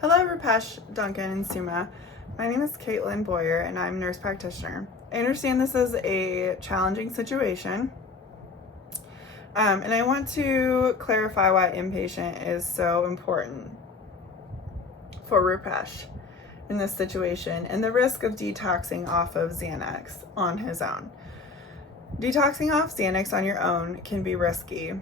Hello, Rupesh, Duncan, and Suma. My name is Caitlin Boyer, and I'm a nurse practitioner. I understand this is a challenging situation, and I want to clarify why inpatient is so important for Rupesh in this situation and the risk of detoxing off of Xanax on his own. Detoxing off Xanax on your own can be risky.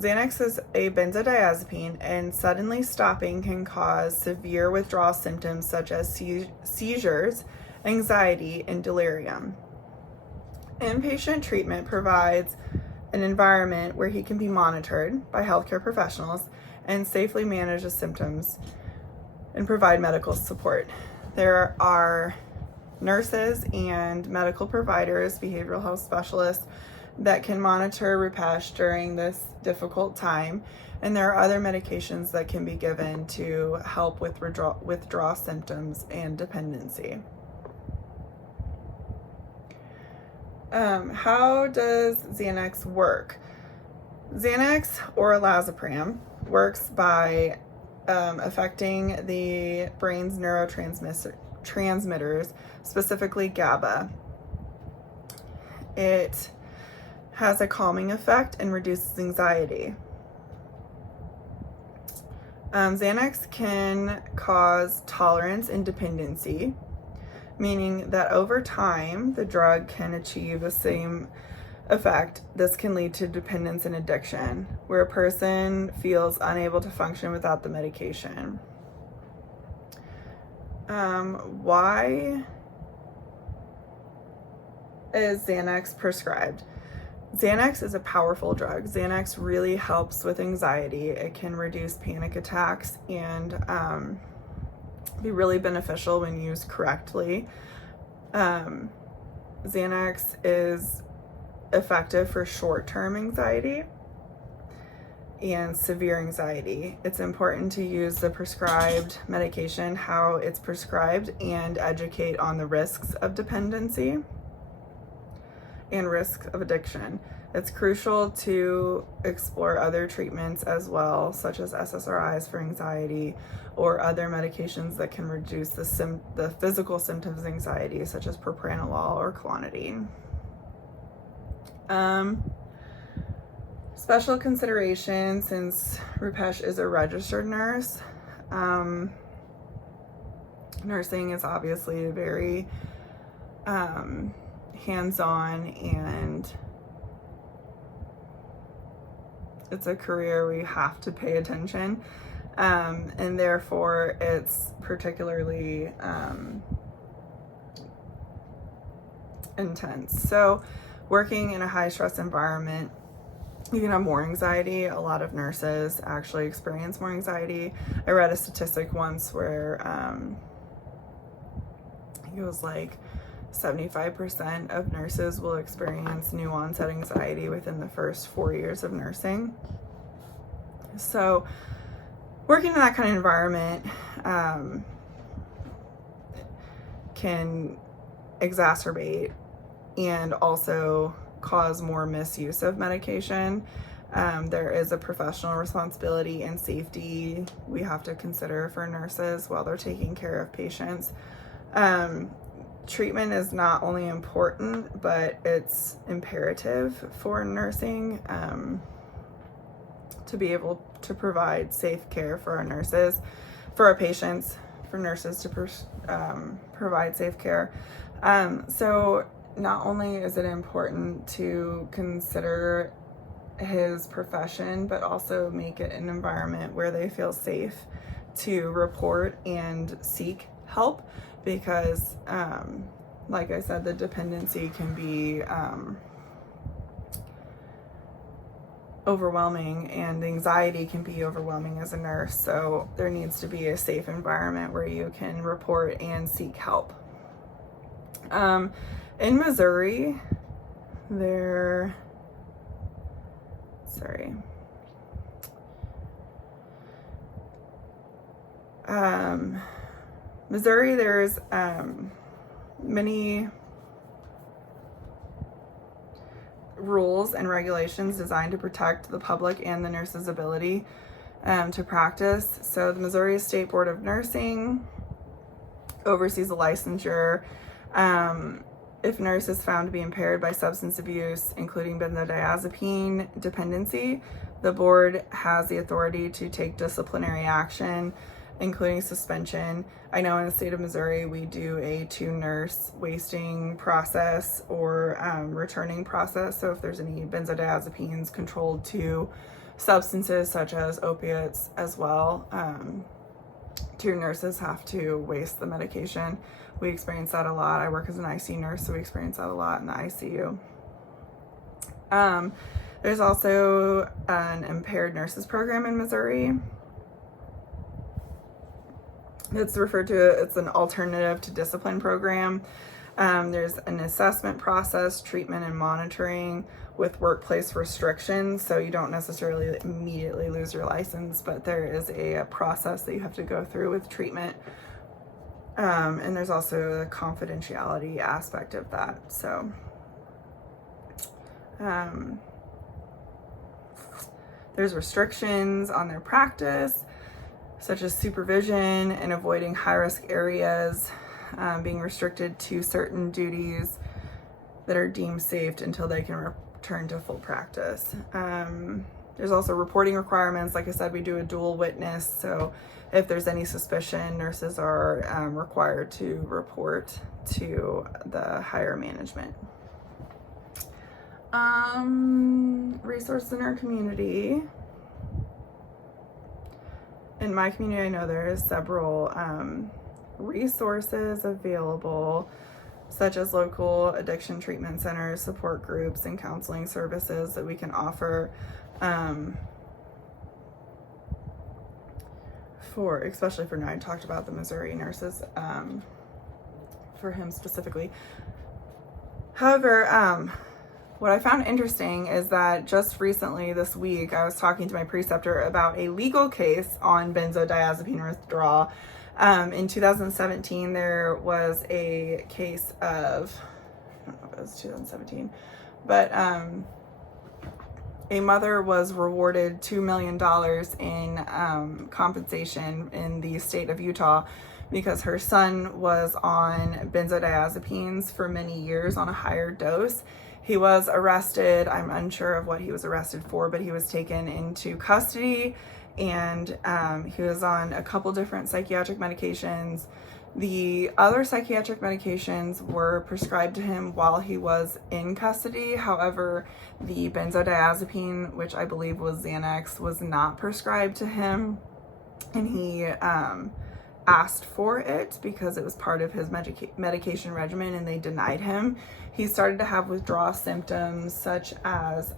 Xanax is a benzodiazepine, and suddenly stopping can cause severe withdrawal symptoms such as seizures, anxiety, and delirium. Inpatient treatment provides an environment where he can be monitored by healthcare professionals and safely manage the symptoms and provide medical support. There are nurses and medical providers, behavioral health specialists, that can monitor Rupesh during this difficult time, and there are other medications that can be given to help with withdrawal symptoms and dependency. How does Xanax work? Xanax, or Lorazepam, works by affecting the brain's neurotransmitters, specifically GABA. It has a calming effect and reduces anxiety. Xanax can cause tolerance and dependency, meaning that over time the drug can achieve the same effect. This can lead to dependence and addiction, where a person feels unable to function without the medication. Why is Xanax prescribed? Xanax is a powerful drug. Xanax really helps with anxiety. It can reduce panic attacks and be really beneficial when used correctly. Xanax is effective for short-term anxiety and severe anxiety. It's important to use the prescribed medication, how it's prescribed, and educate on the risks of dependency and risk of addiction. It's crucial to explore other treatments as well, such as SSRIs for anxiety or other medications that can reduce the physical symptoms of anxiety, such as propranolol or clonidine. Special consideration, since Rupesh is a registered nurse, nursing is obviously very hands-on, and it's a career where you have to pay attention, and therefore it's particularly intense. So working in a high-stress environment, you can have more anxiety. A lot of nurses actually experience more anxiety. I read a statistic once where it was like 75% of nurses will experience new onset anxiety within the first 4 years of nursing. So working in that kind of environment can exacerbate and also cause more misuse of medication. There is a professional responsibility and safety we have to consider for nurses while they're taking care of patients. Treatment is not only important, but it's imperative for nursing to be able to provide safe care for our nurses, for our patients, for nurses to provide safe care. So not only is it important to consider his profession, but also make it an environment where they feel safe to report and seek help, because like I said, the dependency can be overwhelming, and anxiety can be overwhelming as a nurse. So there needs to be a safe environment where you can report and seek help. In Missouri, Missouri, there's many rules and regulations designed to protect the public and the nurse's ability to practice. So the Missouri State Board of Nursing oversees the licensure. If nurse is found to be impaired by substance abuse, including benzodiazepine dependency, the board has the authority to take disciplinary action, including suspension. I know in the state of Missouri, we do a 2-nurse wasting process or returning process. So if there's any benzodiazepines, controlled 2 substances such as opiates as well, 2 nurses have to waste the medication. We experience that a lot. I work as an IC nurse, so we experience that a lot in the ICU. There's also an impaired nurses program in Missouri. It's referred to, it's an alternative to discipline program. There's an assessment process, treatment and monitoring with workplace restrictions. So you don't necessarily immediately lose your license, but there is a process that you have to go through with treatment. And there's also the confidentiality aspect of that. So, there's restrictions on their practice, such as supervision and avoiding high-risk areas, being restricted to certain duties that are deemed safe until they can return to full practice. There's also reporting requirements. Like I said, we do a dual witness, so if there's any suspicion, nurses are required to report to the higher management. Resources in our community. In my community, I know there is several resources available, such as local addiction treatment centers, support groups, and counseling services that we can offer especially for now. I talked about the Missouri nurses for him specifically. However, what I found interesting is that just recently this week, I was talking to my preceptor about a legal case on benzodiazepine withdrawal. In 2017, there was a case of, I don't know if it was 2017, but a mother was rewarded $2 million in compensation in the state of Utah because her son was on benzodiazepines for many years on a higher dose. He was arrested. I'm unsure of what he was arrested for, but he was taken into custody, and he was on a couple different psychiatric medications. The other psychiatric medications were prescribed to him while he was in custody. However, the benzodiazepine, which I believe was Xanax, was not prescribed to him, and he asked for it because it was part of his medication regimen, and they denied him. He started to have withdrawal symptoms such as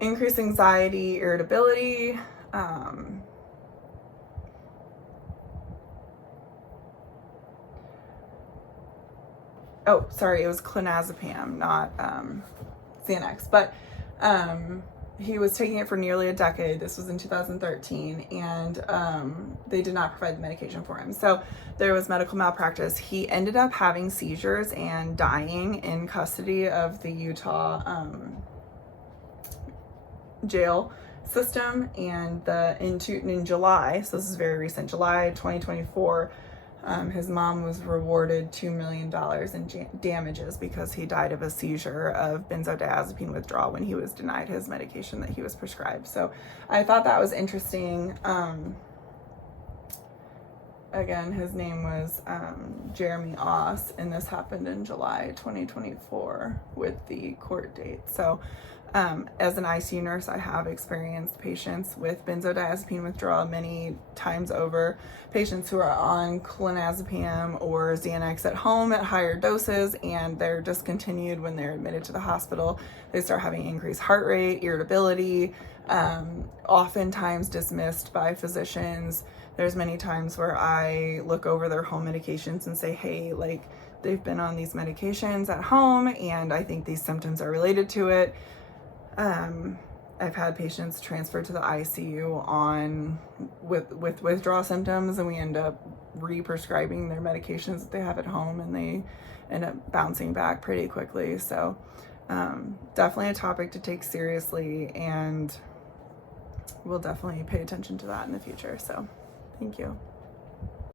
increased anxiety, irritability, it was clonazepam, not Xanax, but he was taking it for nearly a decade. This was in 2013, and they did not provide the medication for him. So there was medical malpractice. He ended up having seizures and dying in custody of the Utah jail system. And in July, so this is very recent, July 2024, his mom was rewarded $2 million in damages because he died of a seizure of benzodiazepine withdrawal when he was denied his medication that he was prescribed. So I thought that was interesting. Again, his name was Jeremy Oss, and this happened in July 2024 with the court date. So as an ICU nurse, I have experienced patients with benzodiazepine withdrawal many times over, patients who are on clonazepam or Xanax at home at higher doses, and they're discontinued when they're admitted to the hospital. They start having increased heart rate, irritability, oftentimes dismissed by physicians. There's many times where I look over their home medications and say, hey, like, they've been on these medications at home, and I think these symptoms are related to it. I've had patients transferred to the ICU with withdrawal symptoms, and we end up re-prescribing their medications that they have at home, and they end up bouncing back pretty quickly. So definitely a topic to take seriously, and we'll definitely pay attention to that in the future. So thank you.